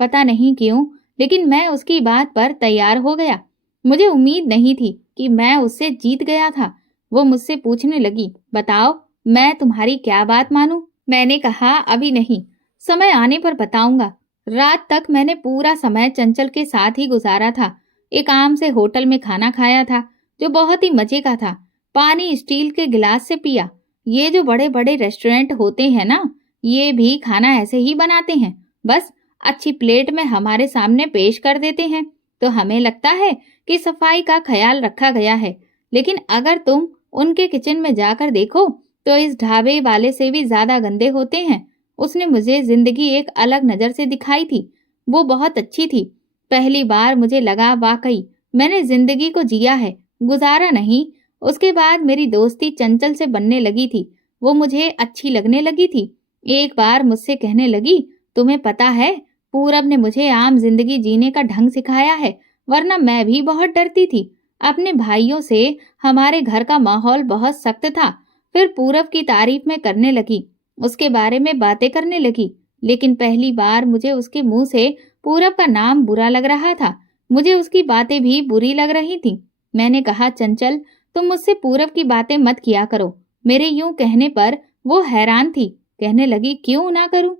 पता नहीं क्यों, लेकिन मैं उसकी बात पर तैयार हो गया। मुझे उम्मीद नहीं थी कि मैं उससे जीत गया था। वो मुझसे पूछने लगी, बताओ, मैं तुम्हारी क्या बात मानूं? मैंने कहा, अभी नहीं, समय आने पर बताऊंगा। रात तक मैंने पूरा समय चंचल के साथ ही गुजारा था। एक आम से होटल में खाना खाया था, जो बहुत ही मजे का था। पानी स्टील के गिलास से पिया। ये जो बड़े बड़े रेस्टोरेंट होते हैं ना, ये भी खाना ऐसे ही बनाते हैं, बस अच्छी प्लेट में हमारे सामने पेश कर देते हैं, तो हमें लगता है कि सफाई का ख्याल रखा गया है। लेकिन अगर तुम उनके किचन में जाकर देखो, तो इस ढाबे वाले से भी ज्यादा गंदे होते हैं। उसने मुझे जिंदगी एक अलग नजर से दिखाई थी। वो बहुत अच्छी थी। पहली बार मुझे लगा, वाकई मैंने जिंदगी को जिया है, गुजारा नहीं। उसके बाद मेरी दोस्ती चंचल से बनने लगी थी। वो मुझे अच्छी लगने लगी थी। एक बार मुझसे कहने लगी, तुम्हें पता है, पूरब ने मुझे आम जिंदगी जीने का ढंग सिखाया है, वरना मैं भी बहुत डरती थी अपने भाइयों से। हमारे घर का माहौल बहुत सख्त था। फिर पूरब की तारीफ में करने लगी, उसके बारे में बातें करने लगी। लेकिन पहली बार मुझे उसके मुंह से पूरब का नाम बुरा लग रहा था। मुझे उसकी बातें भी बुरी लग रही थी। मैंने कहा, चंचल, तुम मुझसे पूरब की बातें मत किया करो। मेरे यूं कहने पर वो हैरान थी। कहने लगी, क्यों ना करूं?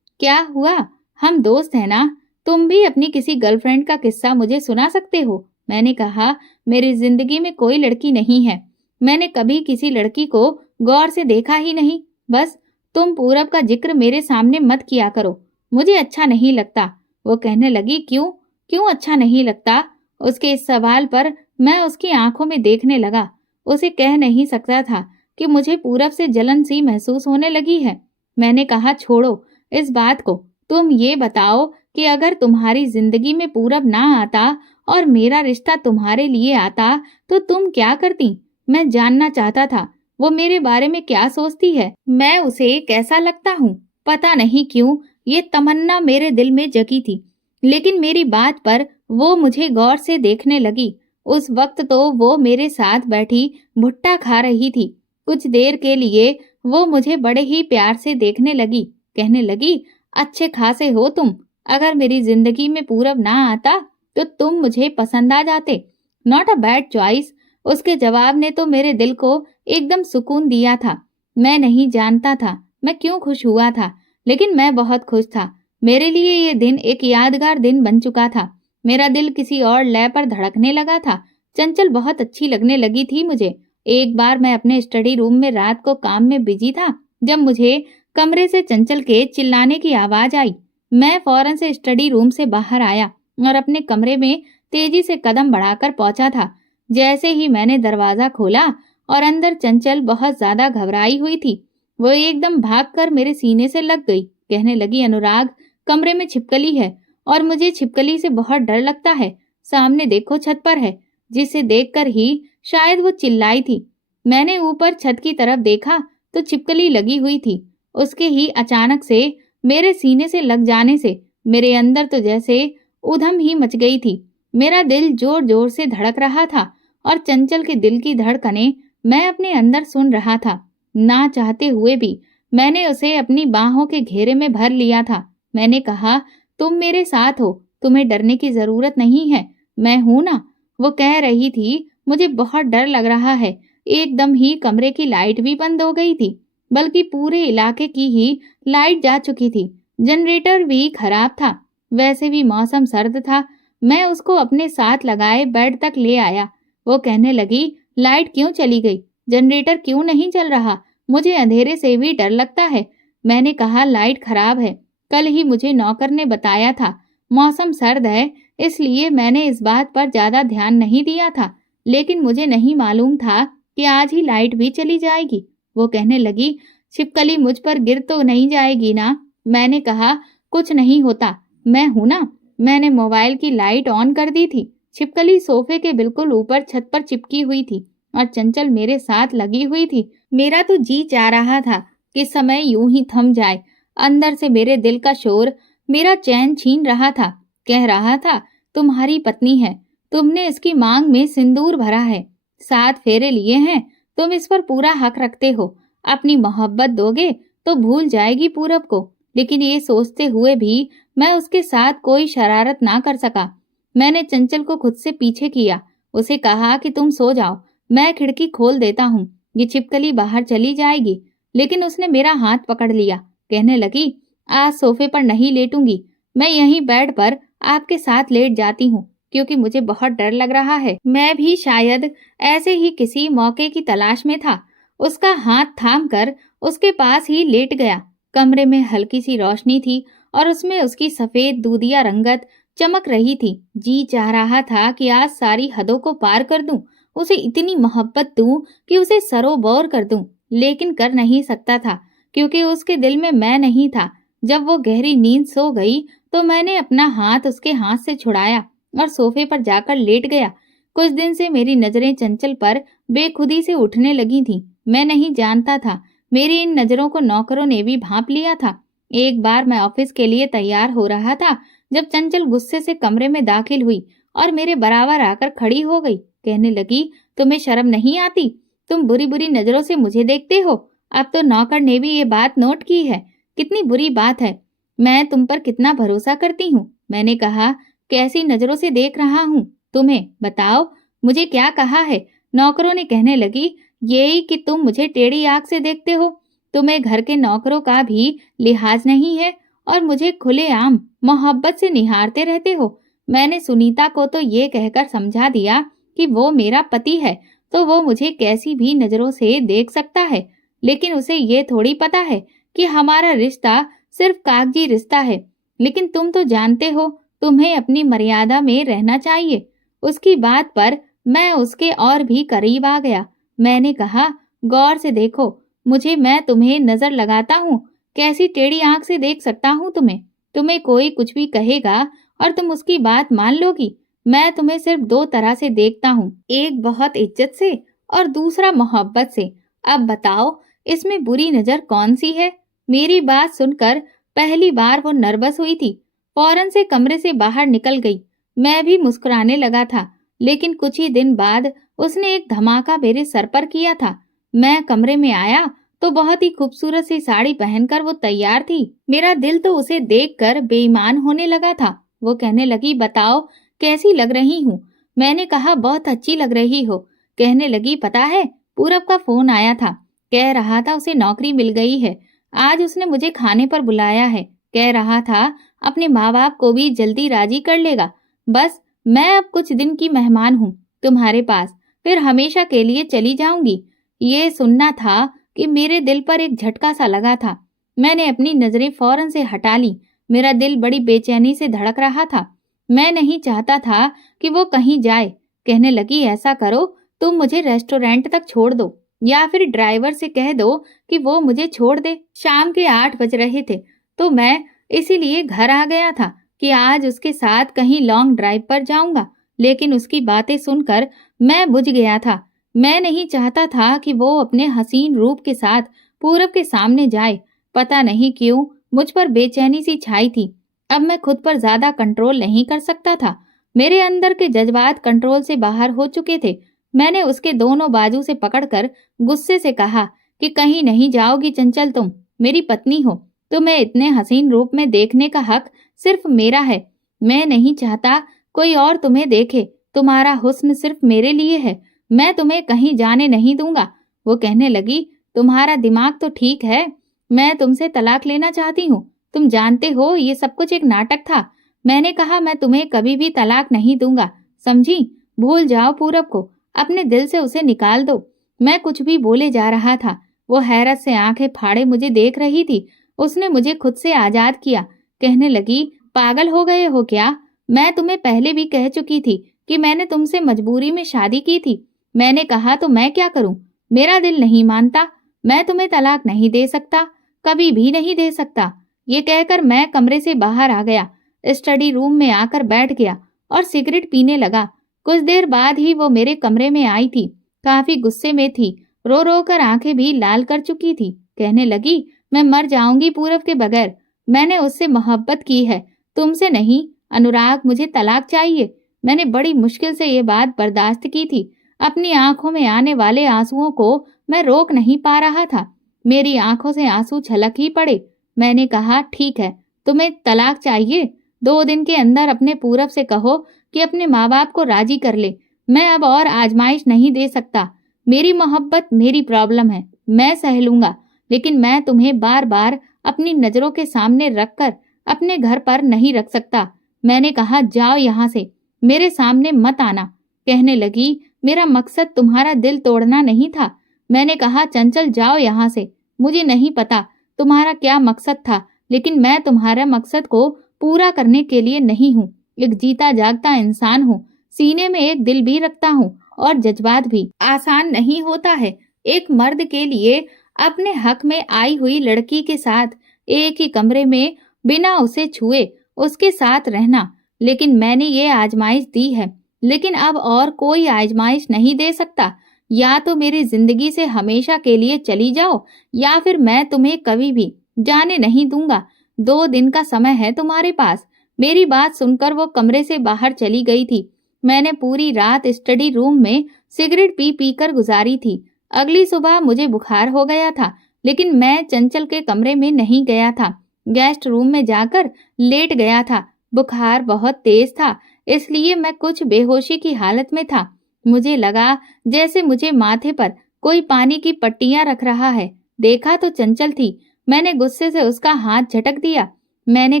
क्या हुआ, हम दोस्त हैं ना। तुम भी अपनी किसी गर्लफ्रेंड का किस्सा मुझे सुना सकते हो। मैंने कहा, मेरी जिंदगी में कोई लड़की नहीं है। मैंने कभी किसी लड़की को गौर से देखा ही नहीं। बस तुम पूरब का जिक्र मेरे सामने मत किया करो, मुझे अच्छा नहीं लगता। वो कहने लगी, क्यों क्यों अच्छा नहीं लगता? उसके इस सवाल पर मैं उसकी आंखों में देखने लगा। उसे कह नहीं सकता था कि मुझे पूरब से जलन सी महसूस होने लगी है। मैंने कहा, छोड़ो इस बात को। तुम ये बताओ कि अगर तुम्हारी जिंदगी में पूरब ना आता और मेरा रिश्ता तुम्हारे लिए आता, तो तुम क्या करती? मैं जानना चाहता था वो मेरे बारे में क्या सोचती है, मैं उसे कैसा लगता हूँ। पता नहीं क्यों ये तमन्ना मेरे दिल में जगी थी। लेकिन मेरी बात पर वो मुझे गौर से देखने लगी। उस वक्त तो वो मेरे साथ बैठी भुट्टा खा रही थी। कुछ देर के लिए वो मुझे बड़े ही प्यार से देखने लगी। कहने लगी, अच्छे खासे हो तुम। अगर मेरी जिंदगी में पूरब ना आता तो तुम मुझे पसंद आ जाते। Not a bad choice. उसके जवाब ने तो मेरे दिल को एकदम सुकून दिया था। मैं नहीं जानता था मैं क्यों खुश हुआ था, लेकिन मैं बहुत खुश था। मेरे लिए ये दिन एक यादगार दिन बन चुका था। मेरा दिल किसी और लय पर धड़कने लगा था। चंचल बहुत अच्छी लगने लगी थी मुझे। एक बार मैं अपने स्टडी रूम में रात को काम में बिजी था, जब मुझे कमरे से चंचल के चिल्लाने की आवाज आई। मैं फौरन से स्टडी रूम से बाहर आया और अपने कमरे में तेजी से कदम बढ़ाकर पहुंचा था। जैसे ही मैंने दरवाजा खोला और अंदर चंचल बहुत ज्यादा घबराई हुई थी। वो एकदम भागकर मेरे सीने से लग गई। कहने लगी, अनुराग, कमरे में छिपकली है और मुझे छिपकली से बहुत डर लगता है। सामने देखो छत पर है, जिसे देखकर ही शायद वो चिल्लाई थी। मैंने ऊपर छत की तरफ देखा तो छिपकली लगी हुई थी। उसके ही अचानक से मेरे सीने से लग जाने से मेरे अंदर तो जैसे उधम ही मच गई थी। मेरा दिल जोर जोर से धड़क रहा था और चंचल के दिल की धड़कनें मैं अपने अंदर सुन रहा था। ना चाहते हुए भी मैंने उसे अपनी बाहों के घेरे में भर लिया था। मैंने कहा, तुम मेरे साथ हो, तुम्हें डरने की जरूरत नहीं है, मैं हूं ना। वो कह रही थी, मुझे बहुत डर लग रहा है। एकदम ही कमरे की लाइट भी बंद हो गई थी, बल्कि पूरे इलाके की ही लाइट जा चुकी थी। जनरेटर भी खराब था। वैसे भी मौसम सर्द था। मैं उसको अपने साथ लगाए बेड तक ले आया। वो कहने लगी, लाइट क्यों चली गई? जनरेटर क्यों नहीं चल रहा? मुझे अंधेरे से भी डर लगता है। मैंने कहा, लाइट खराब है। कल ही मुझे नौकर ने बताया था। मौसम सर्द है, इसलिए मैंने इस बात पर ज्यादा ध्यान नहीं दिया था। लेकिन मुझे नहीं मालूम था कि आज ही लाइट भी चली जाएगी। वो कहने लगी, छिपकली मुझ पर गिर तो नहीं जाएगी ना? मैंने कहा, कुछ नहीं होता, मैं हूं ना। मैंने मोबाइल की लाइट ऑन कर दी थी। छिपकली सोफे के बिल्कुल ऊपर छत पर चिपकी हुई थी और चंचल मेरे साथ लगी हुई थी। मेरा तो जी चाह रहा था कि समय यूं ही थम जाए। अंदर से मेरे दिल का शोर मेरा चैन छीन रहा था। कह रहा था, तुम्हारी पत्नी है, तुमने इसकी मांग में सिंदूर भरा है, 7 फेरे लिए हैं, तुम इस पर पूरा हक रखते हो। अपनी मोहब्बत दोगे तो भूल जाएगी पूरब को। लेकिन ये सोचते हुए भी मैं उसके साथ कोई शरारत ना कर सका। मैंने चंचल को खुद से पीछे किया। उसे कहा कि तुम सो जाओ, मैं खिड़की खोल देता हूँ, ये छिपकली बाहर चली जाएगी। लेकिन उसने मेरा हाथ पकड़ लिया। कहने लगी, आज सोफे पर नहीं लेटूंगी, मैं यहीं बेड पर आपके साथ लेट जाती हूँ, क्योंकि मुझे बहुत डर लग रहा है। मैं भी शायद ऐसे ही किसी मौके की तलाश में था। उसका हाथ थाम कर उसके पास ही लेट गया। कमरे में हल्की सी रोशनी थी और उसमें उसकी सफेद दूधिया रंगत चमक रही थी। जी चाह रहा था कि आज सारी हदों को पार कर दूं, उसे इतनी मोहब्बत दूं कि उसे सरोबोर कर दूं। लेकिन कर नहीं सकता था, क्योंकि उसके दिल में मैं नहीं था। जब वो गहरी नींद सो गई तो मैंने अपना हाथ उसके हाथ से छुड़ाया और सोफे पर जाकर लेट गया। कुछ दिन से मेरी नजरें चंचल पर बेखुदी से उठने लगी थीं। मैं नहीं जानता था, मेरी इन नजरों को नौकरों ने भी भांप लिया था। एक बार मैं ऑफिस के लिए तैयार हो रहा था, जब चंचल गुस्से से कमरे में दाखिल हुई और मेरे बराबर आकर खड़ी हो गई। कहने लगी, तुम्हें शर्म नहीं आती? तुम बुरी बुरी नजरों से मुझे देखते हो। अब तो नौकर ने भी ये बात नोट की है। कितनी बुरी बात है। मैं तुम पर कितना भरोसा करती हूँ। मैंने कहा, कैसी नजरों से देख रहा हूँ तुम्हें, बताओ, मुझे क्या कहा है? नौकरों ने कहने लगी, यही कि तुम मुझे टेढ़ी आंख से देखते हो। तुम्हें घर के नौकरों का भी लिहाज नहीं है और मुझे खुलेआम मोहब्बत से निहारते रहते हो। मैंने सुनीता को तो ये कहकर समझा दिया कि वो मेरा पति है, तो वो मुझे कैसी भी नजरों से देख सकता है। लेकिन उसे ये थोड़ी पता है कि हमारा रिश्ता सिर्फ कागजी रिश्ता है। लेकिन तुम तो जानते हो, तुम्हें अपनी मर्यादा में रहना चाहिए। उसकी बात पर मैं उसके और भी करीब आ गया। मैंने कहा, गौर से देखो मुझे, मैं तुम्हें नजर लगाता हूँ। कैसी टेढ़ी आंख से देख सकता हूँ तुम्हें? तुम्हें कोई कुछ भी कहेगा और तुम उसकी बात मान लोगी। मैं तुम्हें सिर्फ 2 तरह से देखता हूँ, एक बहुत इज्जत से और दूसरा मोहब्बत से। अब बताओ, इसमें बुरी नजर कौन सी है? मेरी बात सुनकर पहली बार वो नर्वस हुई थी। फौरन से कमरे से बाहर निकल गई। मैं भी मुस्कुराने लगा था, लेकिन कुछ ही दिन बाद उसने एक धमाका मेरे सर पर किया था। मैं कमरे में आया तो बहुत ही खूबसूरत सी साड़ी पहनकर वो तैयार थी। मेरा दिल तो उसे देखकर बेईमान होने लगा था। वो कहने लगी, बताओ कैसी लग रही हूँ? मैंने कहा, बहुत अच्छी लग रही हो। कहने लगी, पता है, पूरब का फोन आया था, कह रहा था उसे नौकरी मिल गई है। आज उसने मुझे खाने पर बुलाया है। कह रहा था अपने माँ बाप को भी जल्दी राजी कर लेगा। बस मैं अब कुछ दिन की मेहमान हूँ तुम्हारे पास, फिर हमेशा के लिए चली जाऊंगी। ये सुनना था कि मेरे दिल पर एक झटका सा लगा था। मैंने अपनी नजरें फौरन से हटा ली। मेरा दिल बड़ी बेचैनी से धड़क रहा था। मैं नहीं चाहता था कि वो कहीं जाए। कहने लगी, ऐसा करो, तुम मुझे रेस्टोरेंट तक छोड़ दो या फिर ड्राइवर से कह दो कि वो मुझे छोड़ दे। शाम के 8 बज रहे थे, तो मैं इसीलिए घर आ गया था कि आज उसके साथ कहीं लॉन्ग ड्राइव पर जाऊंगा। लेकिन उसकी बातें सुनकर मैं बुझ गया था। मैं नहीं चाहता था कि वो अपने हसीन रूप के साथ पूरब के सामने जाए। पता नहीं क्यों मुझ पर बेचैनी सी छाई थी। अब मैं खुद पर ज्यादा कंट्रोल नहीं कर सकता था। मेरे अंदर के जज्बात कंट्रोल से बाहर हो चुके थे। मैंने उसके दोनों बाजू से पकड़कर गुस्से से कहा कि कहीं नहीं जाओगी चंचल, तुम मेरी पत्नी हो। तुम्हें इतने हसीन रूप में देखने का हक सिर्फ मेरा है। मैं नहीं चाहता कोई और तुम्हें देखे। तुम्हारा हुस्न सिर्फ मेरे लिए है। मैं तुम्हें कहीं जाने नहीं दूंगा। वो कहने लगी, तुम्हारा दिमाग तो ठीक है। मैं तुमसे तलाक लेना चाहती हूँ। तुम जानते हो ये सब कुछ एक नाटक था। मैंने कहा मैं तुम्हें कभी भी तलाक नहीं दूंगा, समझी? भूल जाओ पूरब को, अपने दिल से उसे निकाल दो। मैं कुछ भी बोले जा रहा था। वो हैरत से आंखें फाड़े मुझे देख रही थी। उसने मुझे खुद से आजाद किया। कहने लगी, पागल हो गए हो क्या? मैं तुम्हें पहले भी कह चुकी थी कि मैंने तुमसे मजबूरी में शादी की थी। मैंने कहा तो मैं क्या करूं? मेरा दिल नहीं मानता। मैं तुम्हें तलाक नहीं दे सकता, कभी भी नहीं दे सकता। ये कहकर मैं कमरे से बाहर आ गया। स्टडी रूम में आकर बैठ गया और सिगरेट पीने लगा। कुछ देर बाद ही वो मेरे कमरे में आई थी। काफी गुस्से में थी। रो रो कर आंखें भी लाल कर चुकी थी। कहने लगी, मैं मर जाऊंगी पूरब के बगैर। मैंने उससे मोहब्बत की है, तुमसे नहीं। अनुराग, मुझे तलाक चाहिए। मैंने बड़ी मुश्किल से ये बात बर्दाश्त की थी। अपनी आंखों में आने वाले आंसुओं को मैं रोक नहीं पा रहा था। मेरी आंखों से आंसू छलक ही पड़े। मैंने कहा, ठीक है, तुम्हें तलाक चाहिए? 2 दिन के अंदर अपने पूरब से कहो कि अपने माँ बाप को राजी कर ले। मैं अब और आजमाइश नहीं दे सकता। मेरी मोहब्बत मेरी प्रॉब्लम है, मैं सह लूंगा। लेकिन मैं तुम्हें बार बार अपनी नजरों के सामने रखकर अपने घर पर नहीं रख सकता। मैंने कहा, जाओ यहाँ से, मेरे सामने मत आना। कहने लगी, मेरा मकसद तुम्हारा दिल तोड़ना नहीं था। मैंने कहा, चंचल जाओ यहाँ से। मुझे नहीं पता तुम्हारा क्या मकसद था, लेकिन मैं तुम्हारे मकसद को पूरा करने के लिए नहीं हूँ। एक जीता जागता इंसान हूँ। सीने में एक दिल भी रखता हूँ और जज्बात भी। आसान नहीं होता है एक मर्द के लिए अपने हक में आई हुई लड़की के साथ एक ही कमरे में बिना उसे छुए उसके साथ रहना। लेकिन मैंने ये आजमाइश दी है, लेकिन अब और कोई आजमाइश नहीं दे सकता। या तो मेरी जिंदगी से हमेशा के लिए चली जाओ, या फिर मैं तुम्हें कभी भी जाने नहीं दूंगा। 2 दिन का समय है तुम्हारे पास। मेरी बात सुनकर वो कमरे से बाहर चली गई थी। मैंने पूरी रात स्टडी रूम में सिगरेट पी पी कर गुजारी थी। अगली सुबह मुझे बुखार हो गया था, लेकिन मैं चंचल के कमरे में नहीं गया था। गेस्ट रूम में जाकर लेट गया था। बुखार बहुत तेज था, इसलिए मैं कुछ बेहोशी की हालत में था। मुझे लगा जैसे मुझे माथे पर कोई पानी की पट्टियां रख रहा है। देखा तो चंचल थी। मैंने गुस्से से उसका हाथ झटक दिया। मैंने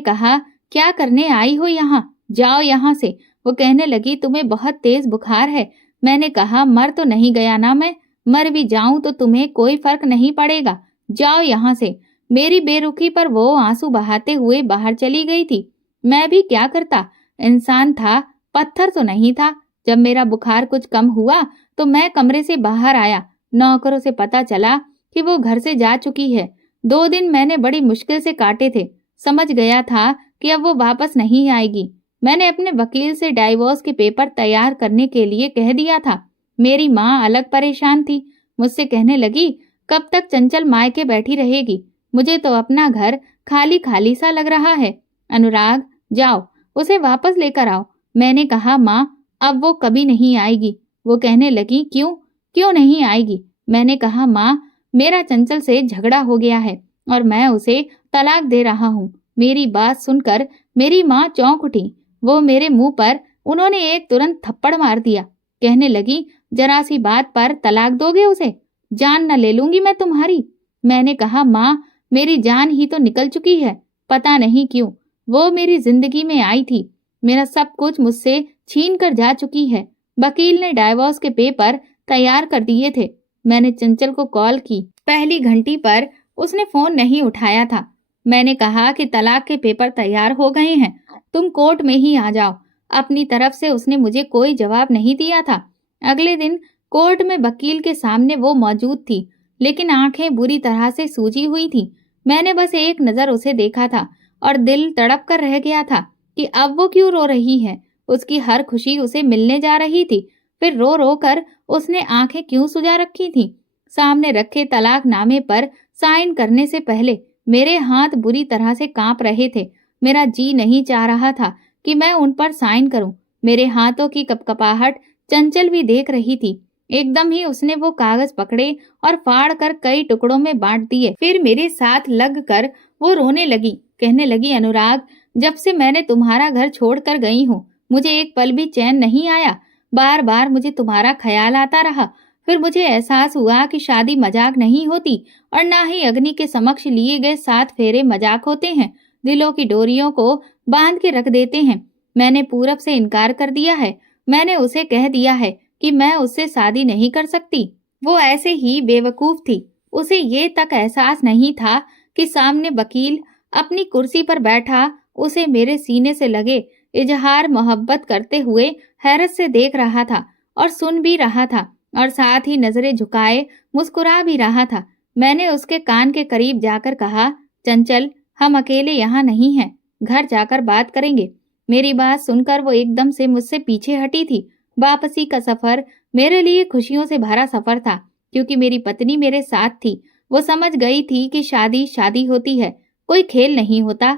कहा, क्या करने आई हो यहाँ? जाओ यहाँ से। वो कहने लगी, तुम्हें बहुत तेज बुखार है। मैंने कहा, मर तो नहीं गया ना मैं? मर भी जाऊं तो तुम्हें कोई फर्क नहीं पड़ेगा। जाओ यहाँ से। मेरी बेरुखी पर वो आंसू बहाते हुए बाहर चली गई थी। मैं भी क्या करता? इंसान था, पत्थर तो नहीं था। जब मेरा बुखार कुछ कम हुआ तो मैं कमरे से बाहर आया। नौकरों से पता चला कि वो घर से जा चुकी है। 2 दिन मैंने बड़ी मुश्किल से काटे थे। समझ गया था कि अब वो वापस नहीं आएगी। मैंने अपने वकील से डाइवोर्स के पेपर तैयार करने के लिए कह दिया था। मेरी माँ अलग परेशान थी। मुझसे कहने लगी, कब तक चंचल मायके बैठी रहेगी? मुझे तो अपना घर खाली खाली सा लग रहा है। अनुराग, जाओ उसे वापस लेकर आओ। मैंने कहा, माँ अब वो कभी नहीं आएगी। वो कहने लगी, क्यों क्यों नहीं आएगी? मैंने कहा, माँ मेरा चंचल से झगड़ा हो गया है और मैं उसे तलाक दे रहा हूँ। मेरी बात सुनकर मेरी माँ चौंक उठी। वो मेरे मुंह पर उन्होंने एक तुरंत थप्पड़ मार दिया। कहने लगी, जरा सी बात पर तलाक दोगे उसे? जान न ले लूंगी मैं तुम्हारी। मैंने कहा, माँ मेरी जान ही तो निकल चुकी है। पता नहीं क्यों वो मेरी जिंदगी में आई थी। मेरा सब कुछ मुझसे छीन कर जा चुकी है। वकील ने डाइवोर्स के पेपर तैयार कर दिए थे। मैंने चंचल को कॉल की। पहली घंटी पर उसने फोन नहीं उठाया था। मैंने कहा कि तलाक के पेपर तैयार हो गए हैं, तुम कोर्ट में ही आ जाओ। अपनी तरफ से उसने मुझे कोई जवाब नहीं दिया था। अगले दिन कोर्ट में वकील के सामने वो मौजूद थी, लेकिन आंखें बुरी तरह से सूजी हुई थी। मैंने बस एक नजर उसे देखा था और दिल तड़प कर रह गया था कि अब वो क्यों रो रही है। उसकी हर खुशी उसे मिलने जा रही थी। फिर रो रो कर उसने आंखें क्यों सुजा रखी थीं? सामने रखे तलाकनामे पर साइन करने से पहले मेरे हाथ बुरी तरह से कांप रहे थे। मेरा जी नहीं चाह रहा था कि मैं उन पर साइन करूं। मेरे हाथों की कपकपाहट चंचल भी देख रही थी। एकदम ही उसने वो कागज पकड़े और फाड़ कर कई टुकड़ों में बांट दिए। फिर मेरे साथ लग कर वो रोने लगी, कहने लगी, अनुराग, जब से मैंने तुम्हारा घर छोड़कर गई हूँ, मुझे एक पल भी चैन नहीं आया। बार बार मुझे तुम्हारा ख्याल आता रहा। फिर मुझे एहसास हुआ कि शादी मजाक नहीं होती और ना ही अग्नि के समक्ष लिए गए 7 फेरे मजाक होते हैं। दिलों की डोरियों को बांध के रख देते हैं। मैंने पूरब से इनकार कर दिया है। मैंने उसे कह दिया है कि मैं उससे शादी नहीं कर सकती। वो ऐसे ही बेवकूफ थी। उसे ये तक एहसास नहीं था कि सामने वकील अपनी कुर्सी पर बैठा उसे मेरे सीने से लगे इजहार मोहब्बत करते हुए हैरत से देख रहा था और सुन भी रहा था और साथ ही नजरें झुकाए मुस्कुरा भी रहा था। मैंने उसके कान के करीब जाकर कहा, चंचल, हम अकेले यहाँ नहीं हैं, घर जाकर बात करेंगे। मेरी बात सुनकर वो एकदम से मुझसे पीछे हटी थी। वापसी का सफर मेरे लिए खुशियों से भरा सफर था, क्योंकि मेरी पत्नी मेरे साथ थी। वो समझ गई थी कि शादी शादी होती है, कोई खेल नहीं होता।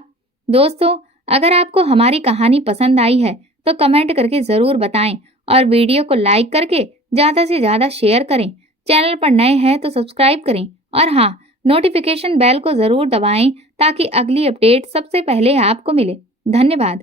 दोस्तों, अगर आपको हमारी कहानी पसंद आई है तो कमेंट करके जरूर बताएं और वीडियो को लाइक करके ज्यादा से ज्यादा शेयर करें। चैनल पर नए हैं तो सब्सक्राइब करें और हाँ, नोटिफिकेशन बेल को जरूर दबाएं ताकि अगली अपडेट सबसे पहले आपको मिले। धन्यवाद।